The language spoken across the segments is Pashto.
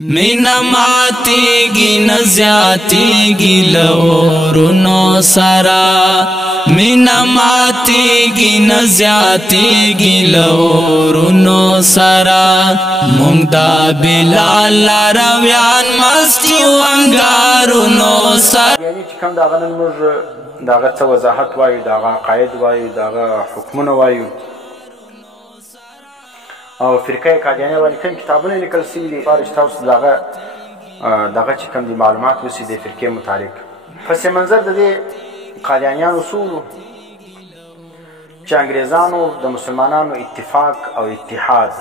مینا ماتیگی نزیاتیگی لورونو سرا مینا ماتیگی نزیاتیگی لورونو سرا مونږ دا بلال راویان مستی وانګارونو سرا یعنی چې کوم داغه نن موږ داغه څه وضاحت وایو داغه عقاید وایو داغه حکمونه وایو او فرقه قادیانیه باندې کوم کتابونه لیکل سوي دي لپاره چې تاسو دغه چې کوم دي معلومات وسي د فرقې متعلق پس منظر د دې قادیانیانو اصولو چې انګریزانو د مسلمانانو اتفاق او اتحاد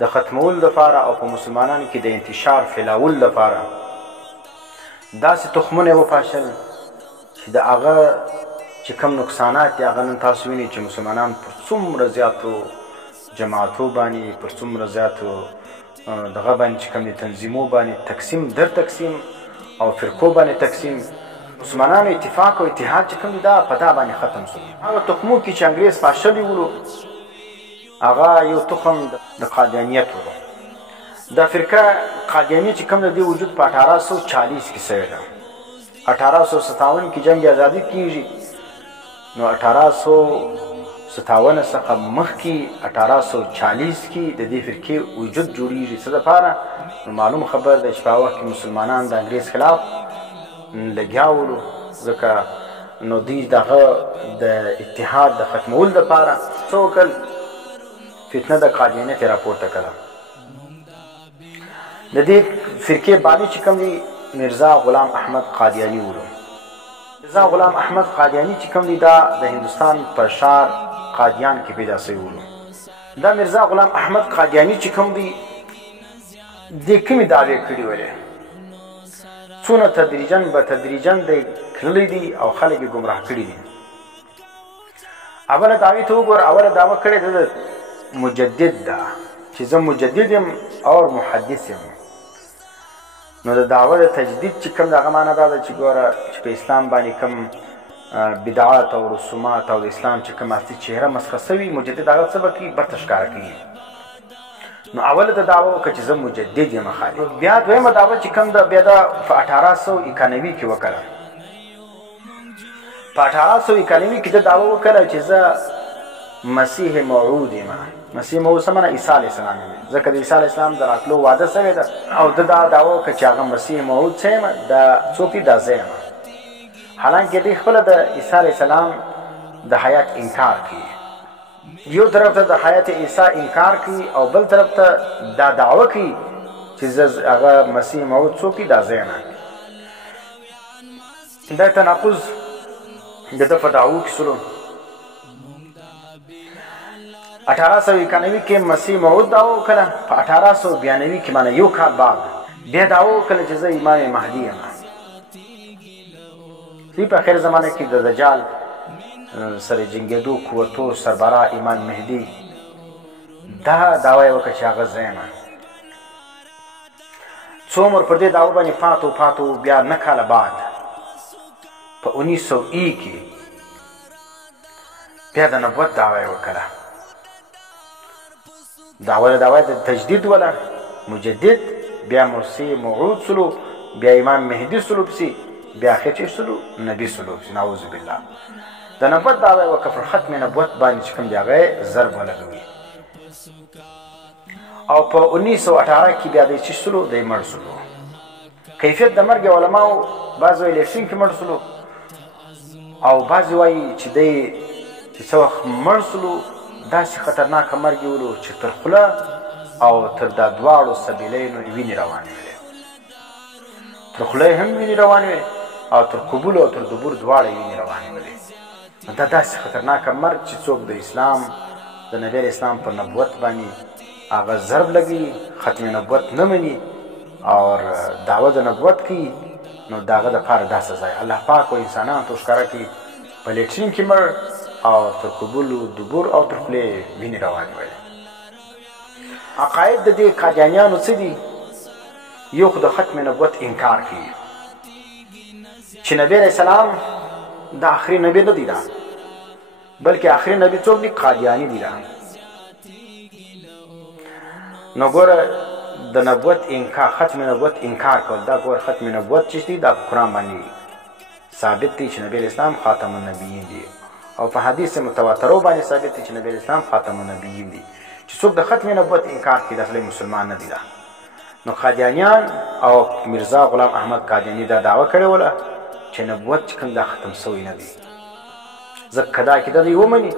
د ختمول لپاره او په مسلمانانو کې د انتشار پھیلاول لپاره داسې تخمونه وپاشل چې د هغه چې کوم نقصانات دي هغه نن تاسو وینئ چې مسلمانان پر څومره زیاتو جماعتو باندې پر څومره زیاتو دغه باندې چې کوم دي تنظیمو باندې تقسیم در تقسیم او فرقو باندې تقسیم مسلمانانو اتفاق او اتحاد چې کوم دي دا په دا باندې ختم شو هغه تخمو کې چې انګریز پاشلی ولو هغه یو تخم د قادیانیت ولو دا فرقه قادیانی چې کوم د وجود په 1840 کې شوې ده 1857 کې جنگ آزادي کیږي نو 1857 څخه مخکې 1840 کې د دې فرقې وجود جوړیږي څه دپاره معلوم خبر ده چې په وخت کې مسلمانان د انګریز خلاف لګیا ولو ځکه نو دوی دغه د اتحاد د ختمول دپاره څه وکړل فتنه د قادیانیت یې راپورته کړه د دې فرقې بانی چې کوم دی مرزا غلام احمد قادیانی ولو مرزا غلام احمد قادیانی چې کوم دی دا د هندوستان په ښار قادیان کې پیدا شوی ولو دا مرزا غلام احمد قادیانی چې کوم دی د کومې دعوې کړې ولې څونه تدریجاً د کړلی دي او خلک یې ګمراه کړي دي اوله دعوې ته وګوره اوله دعوه کړې ده د مجدد ده چې زه مجدد یم او محدث یم نو د دعوه د تجدید چې کوم دغه معنا دا ده چې ګوره چې په اسلام باندې کوم بدعات او رسومات او د اسلام چې کوم اصلي چهره مسخه سوي مجدد هغه څه به کوي برته ښکاره کوي نو اوله د دعوه وکړه چې زه مجدد یم خالي بیا دویمه دعوه چې کوم ده بیا دا په 1891 کې وکړه په 1891 کې د دعوه وکړه چې زه مسیح موعود یم مسیح موعود څه معنی عیسی علیه السلام یم ځکه د عیسی علیه السلام د راتلو وعده سوې ده او ده دا دعوه وکړه چې هغه مسیح موعود څه یم دا څوک دي دا زه یم حالانکه دوی خپله د عیسی علیه السلام د حیات انکار کوي یو طرف ته د حیات عیسی انکار کوي او بل طرف ته دا دعوه کوي چې زه هغه مسیح موعود څوک دي دا زه یم دا تناقض د ده په دعوو کې سلو 1891 کې مسیح موعود دعوه وکړه په 1892 کې معنی یو کال بعد بیا دعوه وکړه چې زه امام مهدي یم دوی په آخر زمانه کې د دجال سره جنګېدو قوتو سربراه امام مهدي دا دعوه یې وکړه چې هغه زه یم څو عمر پر دې دعوه باندې پاتو بیا 9 کاله بعد په 1901 کې بیا د نبوت دعوه یې وکړه دعوه د تجدید ولا مجدد بیا مسیح موعود سلو بیا امام مهدي سلو پسې بیا آخر چې سلو نبي سلو پسې نعوذ بالله د نبوت دعوه یې وکړه پر ختم نبوت باندې چې کوم دی هغه یې ضرب ولګوي او په 1918 کې بیا دی چې سلو دی مړ سلو کیفیت د مرګ علماو بعض وایي الیکشن کې مړ سلو او بعضې وایي چې دی چې څه وخت مړ سلو داسې خطرناکه مرګ یې ولو چې تر خوله او تر دا دواړو سبیلینو وینې روانې وې تر خوله هم وینې روانې وې او تر قبول او تر دبور دواړه وینې روانې وې دا داسې خطرناکه مرګ چې څوک د اسلام د نبي اسلام پر نبوت باندې هغه ضرب لګوي ختم نبوت نه مني او دعوه د نبوت کوي نو د هغه دپاره دا سزا الله پاک و انسانانو ته ښکاره کړي په لیټرین کې مړ او تر قبول و دبور او تر خولې وینې روانې وې عقاید د دې قادیانیانو څه دي یو خو د ختم نبوت انکار کوي چې نبی علیه السلام د آخري نبی نه دی دا بلکې آخري نبی څوک دی قادیانی دی دا نو ګوره د نبوت انکار، ختم نبوت انکار کول. دا ګور ختم نبوت چې دی دا قرآن باندې ثابت دی چې نبی الاسلام خاتم النبیین دی، او په حدیث متواترو باندې ثابت دی چې نبی الاسلام خاتم النبیین دی. چې څوک د ختم نبوت انکار کوي د اصلي مسلمان نه دی. نو قادیانیان او میرزا غلام احمد قادیانی دا دعوه کړې وله چې نبوت چې کوم دا ختم سوی نه دی. ځکه دا عقیده دوی ومني،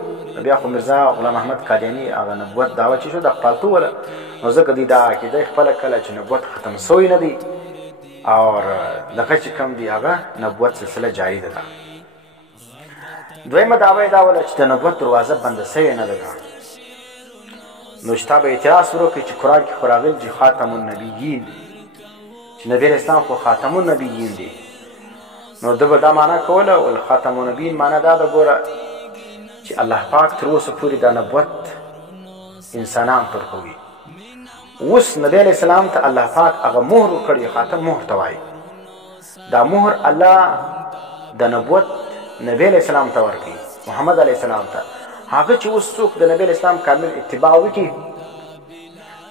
بیا خو میرزا غلام احمد قادیانی هغه نبوت دعوه چې شو د خپلتو وله، نو ځکه دوی دا عقیده خپله کله چې نبوت ختم سوی نه دی او دغه چې کوم دی هغه نبوت سلسله جاری ده. دویمه دعوه یې دا وله چې د نبوت دروازه بنده سوې نه ده. نو چې تا به اعتراض وکړي چې قرآن کې خو راغلي چې خاتم النبیین چې نبی اسلام خو خاتم النبیین دی، نو ده به دا معنا کوله ول خاتم النبیین معنا دا ده ګوره چې الله پاک تر اوسه پورې دا نبوت انسانان ترکوي. اوس نبی علیه السلام ته الله پاک هغه مهر ورکړي، خاتم مهر ته وایي. دا مهر الله د نبوت نبی علیه السلام ته ورکوي، محمد علیه السلام ته. هغه چې اوس څوک د نبی اسلام کامل اتباع وکړي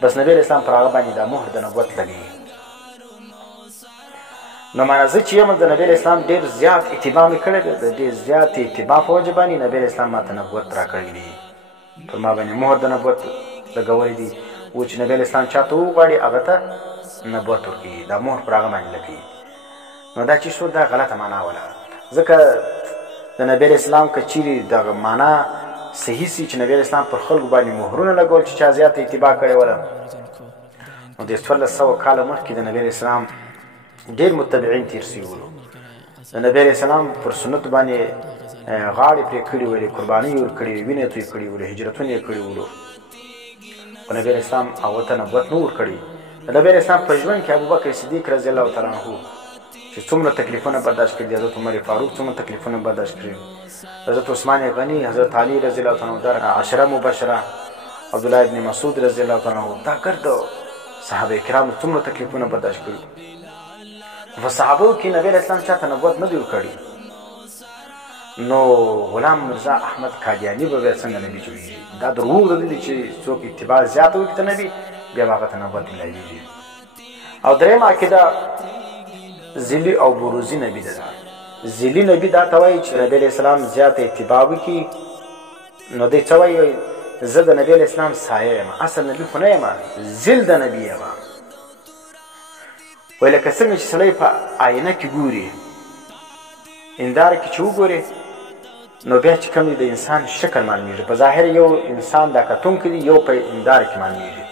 بس نبی اسلام پر هغه باندې دا مهر د نبوت لګوي. نو معنا زه چې یم د نبی اسلام ډېر زیات اتباع مې کړی دی، د ډېر زیات اتباع په وجه باندې نبی اسلام ماته نبوت راکړی دی، پر ما باندې مهر د نبوت لګولی دی. و چې نبی اسلام چاته وغواړي هغه ته نبوت ورکوي، دا مهر پر هغه باندې لګوي. نو دا چې شو دا غلطه معنا وله، ځکه د نبی اسلام که چیرې دغه معنا صحیح سي چې نبی اسلام پر خلکو باندې مهرونه لګول چې چا زیاته اتباع کړې وله، نو د 1400 کاله مخکې د نبی اسلام ډېر متبعین تېر سوي ولو. د نبی اسلام پر سنت باندې غاړې پرې کړي ولې، قربانۍ یې ورکړې، وینې یې توی کړي ولې، هجرتونه یې کړي ولو. خو نبی اسلام هغه ته نبوت نه ورکړي. د نبی اسلام په ژوند کې ابوبکر صدیق رضی الله تعالی عنه چې څومره تکلیفونه برداشت کړي، حضرت عمر فاروق څومره تکلیفونه برداشت کړي، حضرت عثمان غنی، حضرت علی رضی الله تعالی عنه، در عشره مبشره، عبدالله ابن مسعود رضی الله تعالی عنه، دا ګرد صحابه کرام څومره تکلیفونه برداشت کړي. په صحابو کې نبی اسلام چاته نبوت نه دی ورکړی. نو غلام میرزا احمد قادیانی به بیا څنګه نبي جوړېږي؟ دا دروغ دی چې څوک اتباع زیاته وکړي ته نبي بیا به هغه ته نبوت میلاویږي. او درېیمه عقیده ذلي او بروزي نبي ده. ذلي نبي دا ته وایي چې نبی علیه السلام زیاته اتباع وکړي، نو دی څه وایي؟ زه د نبی علیه السلام سایه یم، اصل نبي خو نه یم، ذل د نبي یم. وایي لکه څنګه چې سړی په آینه کې ګوري، هنداره کې چې وګورې نو بیا چې کوم د انسان شکل معلومیږي. په ظاهر یو انسان دا کتونکی دی، یو په هنداره کې معلومیږي،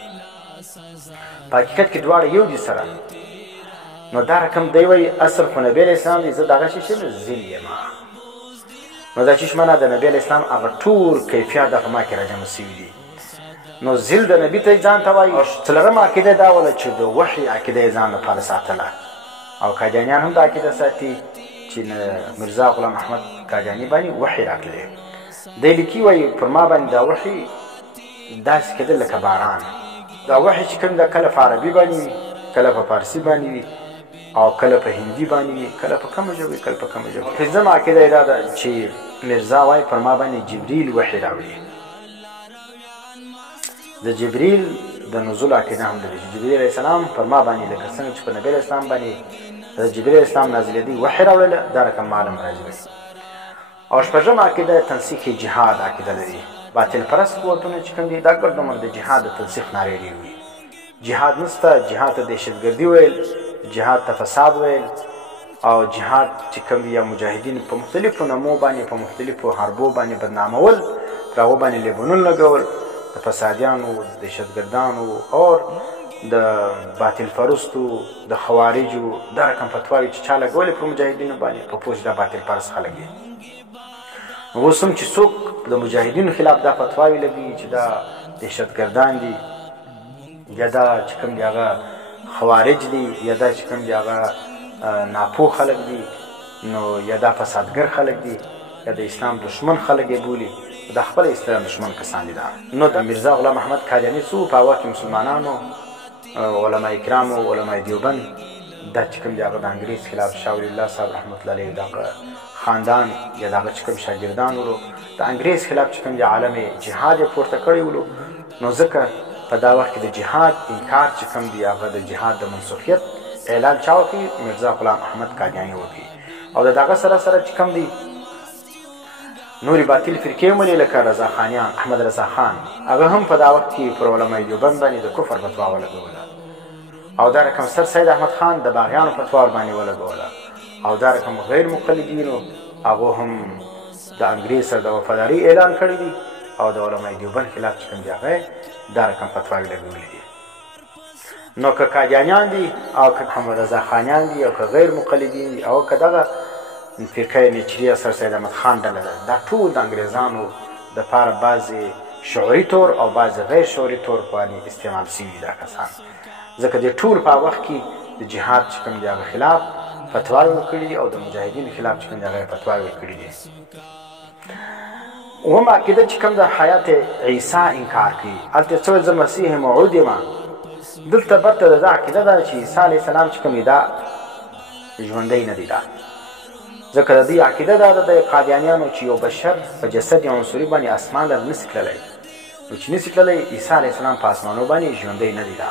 په حقیقت کې دواړه یو دي سره. نو دا رقم دی وایي اصل خو نبی علیه السلام دی، زه دغه شی یم ذل یم. نو دا چې معنا د نبی علیه السلام هغه ټول کیفیت دغه ما کې راجمع سوي دي. نو ذل د نبي ته ځان ته وایي. څلورمه عقیده دا وله چې د وحي عقیده یې ځان لپاره ساتله، او قادیانیان هم دا عقیده ساتي چې میرزا غلام احمد قادیانی باندې وحي راغلی. دی لیکي وایي پر ما باندې دا وحي داسې کېدل لکه باران. دا وحي چې کوم دا کله په عربي باندې وي، کله په فارسي باندې وي، او کله په هندي باندې وي، کله په کومه ژبه وي، کله په کومه ژبه. پنځمه عقیده یې دا ده چې میرزا وایي پر ما باندې جبریل وحي راوړي. د جبریل د نزول عقیده هم لري چې جبریل علیه السلام پر ما باندې لکه څنګه چې په نبی علیه السلام باندې د جبریل اسلام نازلېدی وحي راوړله، دا رقم معلوم راځي. او شپږمه عقیده تنسیخ جهاد عقیده لري. باطل پرست قوتونه چې کوم دي دا ګرد عمر د جهاد د تنسیخ نارې ډېرې وي. جهاد نسته، جهاد ته دهشتګردي ویل، جهاد ته فساد ویل، او جهاد چې کوم دي یا مجاهدین په مختلفو نامو باندې په مختلفو حربو باندې بدنامول، پر هغو باندې لیبلونه لګول، د فسادیانو، د دهشتګردانو او د باطل پرستو، د خوارجو دا رقم فتواوې چې چا لګولې پر مجاهدینو باندې په پوج دا باطل پرست خلک دي. اوس هم چې څوک د مجاهدینو خلاف دا فتواوې لګوي چې دا دهشتګردان دي، یا دا چې کوم دي هغه خوارج دي، یا دا چې کوم دي هغه ناپوه خلک دي، نو یا دا فسادګر خلک دي، یا د اسلام دشمن خلک یې بولي، دا خپل اسلام دشمن کسان دي. نو د میرزا غلام احمد قادیانی څو په هوا کې مسلمانانو، علماء کرامو، علماء دیوبند دا چې کوم دي هغه د انګریز خلاف شاه ولی الله صاحب رحمت الله علیه دغه خاندان یا دغه چې کوم شاګردان ولو د انګریز خلاف چې کوم دي عالم جهاد یې پورته کړی ولو، نو ځکه په دا وخت کې د جهاد انکار چې کوم دی هغه د جهاد د منسوخیت اعلان چا وکړي؟ میرزا غلام احمد قادیاني وکړي. او د دغه سره سره چې کوم دی نورې باطل فرقې ومني لکه رضا خانیان، احمد رضا خان، هغه هم په دا وخت کې پر علمای دیوبند باندې د کفر فتوا ولګوله. او دا رقم سر سید احمد خان د باغیانو فتوا باندې ولګوله. او دا رقم غیر مقلدینو هغه هم د انګریز سره د وفاداري اعلان کړی دی او د علمای دیوبند خلاف چې کوم دی هغه دا رقم فتواوې لګولې دي. نو که قادیانیان دي او که محمد رضا خانیان دي او که غیر مقلدین دي او که دغه فرقه نیچریه سر سید احمد خان ډله ده، دا ټول د انګریزانو دپاره بعضې شعوري طور او بعضې غیر شعوري طور باندې استعمال شوي دا کسان. ځکه د ټول په وخت کې د جهاد چې کوم دی هغه خلاف فتواوې ورکړي دي او د مجاهدینو خلاف چې کوم دی هغه فتواوې ورکړي دي. اووم عقیده چې کوم د حیات عیسی انکار کوي. هلته څه ویل زه مسیح موعود یم. دلته برته د ده عقیده ده چې عیسی علیه السلام چې کوم دی دا ژوندی نه دی. دا ځکه د دې عقیده دا ده د قادیانیانو چې یو بشر په جسد عنصري باندې اسمان ته نسي تللی. نو چې نسي تللی عیسی علیه السلام په اسمانو باندې ژوندی نه دی. دا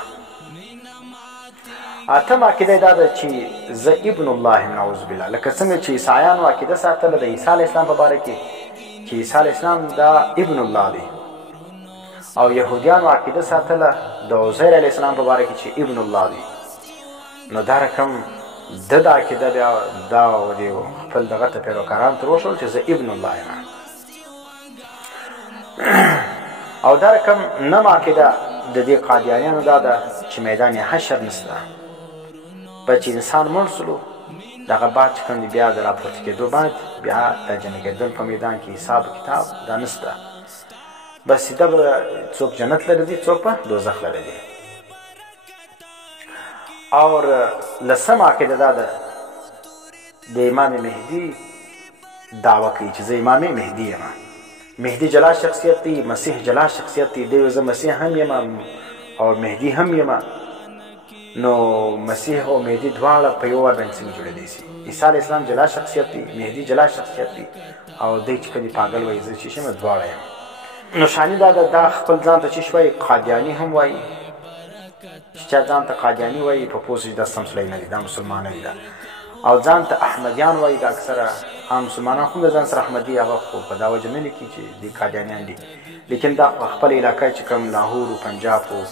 اتم عقیده دا ده چې زه ابن الله نعوذ بالله، لکه څنګه چې عیسایانو عقیده ساتله د عیسی علیه السلام په باره کې چې عیسی علیه السلام دا ابن الله دی، او یهودیانو عقیده ساتله د عزیر علیه السلام په باره کې چې ابن الله دی. نو دا رقم د دا عقیده بیا دا د خپل دغه ته پیروکاران تر وښول چې زه ابن الله یم. او دا رقم نم عقیده د دې قادیانیانو دا ده چې میدان حشر نسته. به چې انسان مړ سلو دغه بعد چې کوم دی بیا د راپورته کېدو بعد بیا د جمع کېدل په میدان کې حساب کتاب دا نسته. بس سیده به څوک جنت لره دي، څوک به دوزخ لره دي. اور لسم عقیده دا ده د امام مهدي دعوه کوي چې زه امام مهدي یم. مهدي جلا شخصیت دی، مسیح جلا شخصیت دی. دی زه مسیح هم یم او مهدي هم یم. نو مسیح او مهدي دواړه په یو وار باندې څنګه جوړېدی شي؟ عیسی علیه السلام جلا شخصیت دی، مهدي جلا شخصیت دی، او دی چې کله پاگل وایي زه چې شم دواړه یم. نو شاني دا ده دا خپل ځان ته چې وایي قادیاني هم وایي. چې چا ځان ته قادیاني وایي په پوه دا سمسلی نه دي، دا مسلمان نه دي. او ځان ته احمدیان وایي، دا اکثره عام مسلمانان هم د ځان سره احمدي هغه خو په دا وجه نه لیکي چې دی قادیانیان دي. لیکن دا خپل علاقه چې کوم لاهور و پنجاب و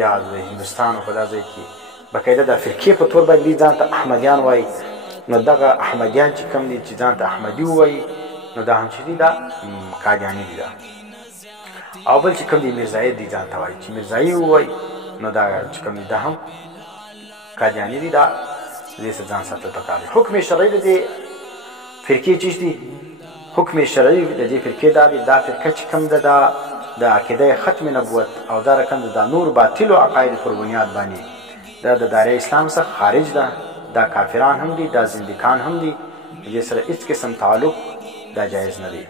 یا د هندوستان په دا ځای کې باقاعده د فرقې په طور باندې ځان ته احمدیان وایي. نو دغه احمدیان چې کوم دي چې ځان ته احمدي وایي نو دا هم چې دي دا قادیاني دي. دا او بل چې کوم دي میرزایي دي ځان ته وایي چې میرزایي ووایي نو دا چې کوم دي دا هم قادیاني دي. دا دې څخه ځان ساتل پکار دي. حکم شرعي د دې فرقې چې دي، حکم شرعي د دې فرقې دا دي. دا فرقه چې کوم ده دا د عقیده ختم نبوت او دا رقم د نور باطلو عقاید پر بنیاد باندې دا د دایره اسلام څخه خارج ده. دا کافران هم دي، دا زندگان هم دي. دې سره هیڅ قسم تعلق دا جایز نه دی.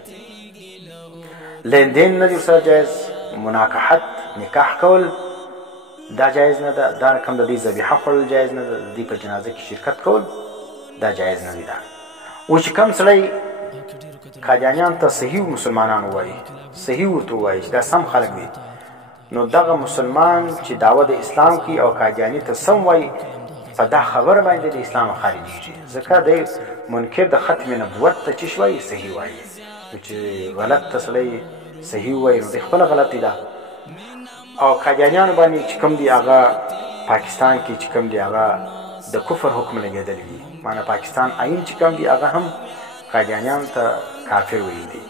لین دین نه دی سره جایز. مناکحت نکاح کول دا جایز نه ده. دا رقم د دې ذبیحه خوړل جایز نه ده. د دې په جنازه کې شرکت کول دا جایز نه دی. دا او چې کوم سړی قادیانیان ته صحیح مسلمانان وایي، صحیح ورته وایي چې دا سم خلک دي، نو دغه مسلمان چې دعوه د اسلام کوي او قادیاني ته سم وایي په دا خبر باندې د اسلام خارجيږي. ځکه د منکر د ختم نبوت ته چې وایي صحیح وایي، چې غلط تسلی صحیح وایي نو د خپل غلطي ده. او قادیانیان باندې چې کوم دی هغه پاکستان کې چې کوم دی هغه د کفر حکم لګېدلی وي. معنا پاکستان آئین چې کوم دی هغه هم قادیانیان ته کافر ویل دي.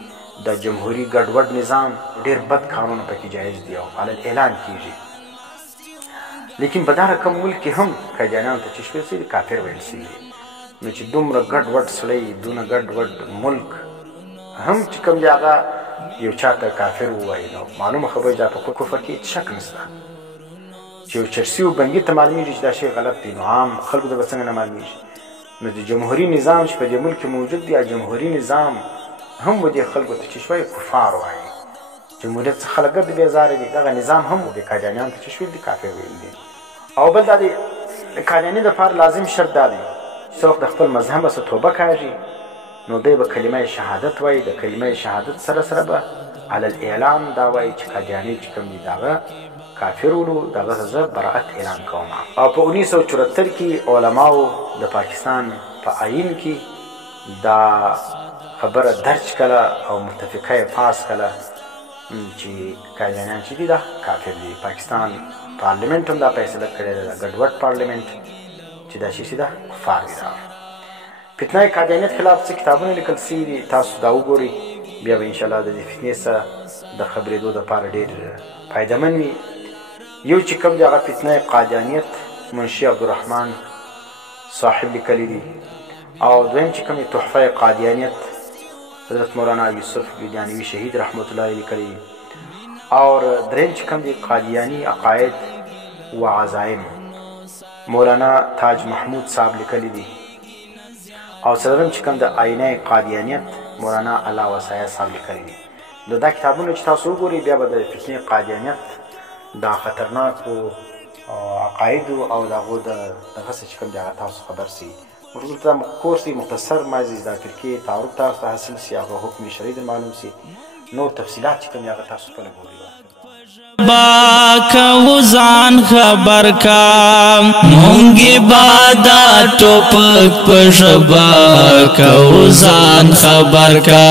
د جمهوری ګډوډ نظام ډېر بد قانون پکې جایز دی او علل اعلان کیږي. لیکن په دا رقم ملک کې هم قادیانیان ته چې شوی دي کافر ویل شوي. نو چې دومره ګډوډ سړی دونه ګډوډ ملک هم چې کوم دی هغه یو چاته کافر ووایي نو معلومه خبره ده په کفر کې هېڅ شک نشته. چې یو چرسي و بنګي ته معلومیږي چې دا شی غلط دی نو عام خلکو ته به څنګه نه معلومیږي. نو د جمهوري نظام چې په دې ملک کې موجود دی جمهوري نظام هم و دې خلکو ته چې شوی کفار وایي. جمهوریت څخه خلک ګرد بېزاره دي. دغه نظام هم د قادیانیانو ته چې شوي دي کافر ویل دي. او بل دا دی د قادیاني دپاره لازم شرط دا دی چې څوک د خپل مذهب څخه توبه کاږي نو دی به کلمه شهادت وایي. د کلمه شهادت سره سره به علل اعلان دا وایي چې قادیاني چې کوم دي د هغه کافر ولو دغه زه براءت اعلان کوم. او په 1974 کې علماو د پاکستان په آئین کې دا خبره درج کړه او متفقه پاس کړه چې قادیانیان چې دي دا کافر دي. پاکستان پارلیمنت هم دا فیصله کړې ده، ګډوډ پارلیمنت، چې دا شي دا کفار دي. فتنه قادیانیت خلاف څه کتابونه لیکل سوي دي، تاسو دا وګورئ، بیا به انشاءالله د دې فتنې څخه د خبرېدو دپاره ډېر فایدهمند وي. یو چې کوم دی هغه فتنه قادیانیت منشي عبدالرحمن صاحب لیکلی دي، او دویم چې کوم تحفه قادیانیت حضرت مولانا یوسف بیدانوی شهید رحمت الله علیه لیکلی دي، اور دریم چې کوم دی قادیانی عقاید و عزائم مولانا تاج محمود صاحب لیکلی دي، او څلورم چې کوم د آینه قادیانیت مولانا الله وصایه صاحب لیکلی دي. نو دا کتابونه چې تاسو وګورئ بیا به د فتنې قادیانیت دا خطرناکو عقایدو او د هغو دغه څه چې کوم دی هغه تاسو خبر سي. دلته کورس مختصر مازی د فرقې تعارف تاسو ته حاصل سي، هغه حکم شرعي در معلوم سي، نور تفصیلات چې کوم دی هغه تاسو خپله ګورئ. باکو ځان خبر کا مونږ بادا ټوپک په ژبه کو ځان خبر کا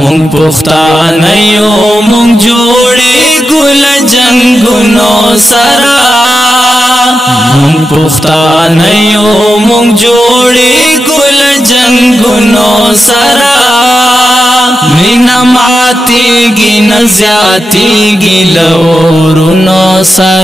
مونږ پښتانه یو مونږ جوړې ګل جنګونو سره مونږ پښتانه یو مونږ جوړې ګل جنګونو سره مینا ماتیږي نه زیاتیږي له اورونو سره.